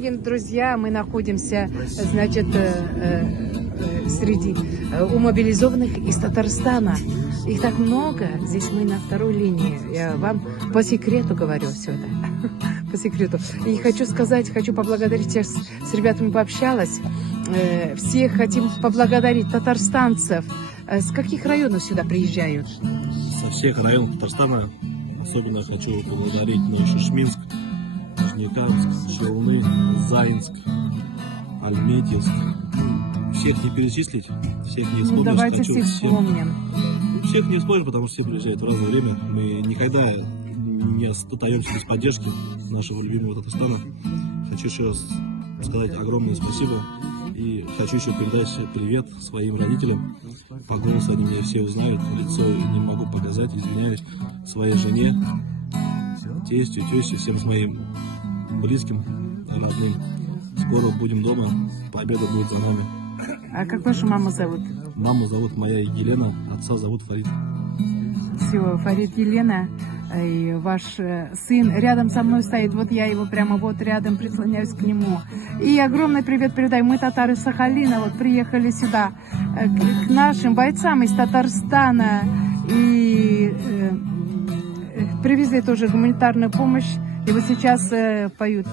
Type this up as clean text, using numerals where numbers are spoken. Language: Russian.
дорогие друзья, мы находимся, значит, среди мобилизованных из Татарстана. Их так много. Здесь мы на второй линии. Я вам по секрету говорю все это. По секрету. И хочу сказать, хочу поблагодарить, я с ребятами пообщалась. Всех хотим поблагодарить татарстанцев. С каких районов сюда приезжают? Со всех районов Татарстана. Особенно хочу поблагодарить Новошишминск, Нижнекамск, Челны, Заинск, Альметьевск. Всех не перечислить, всех не вспомнить. Ну, давайте всех вспомним. Всех не вспомним, потому что все приезжают в разное время. Мы никогда не остаемся без поддержки нашего любимого Татарстана. Хочу еще раз сказать огромное спасибо. И хочу еще передать привет своим родителям. По голосу они меня все узнают, лицо не могу показать, извиняюсь. Своей жене, тестю, теще, всем моим близким, родным. Скоро будем дома, победа будет за нами. А как вашу маму зовут? Маму зовут моя Елена, отца зовут Фарид. Все, Фарид, Елена, и ваш сын рядом со мной стоит. Вот я его прямо вот рядом прислоняюсь к нему. И огромный привет передай. Мы, татары Сахалина, вот приехали сюда к нашим бойцам из Татарстана. И привезли тоже гуманитарную помощь. И вот сейчас поют.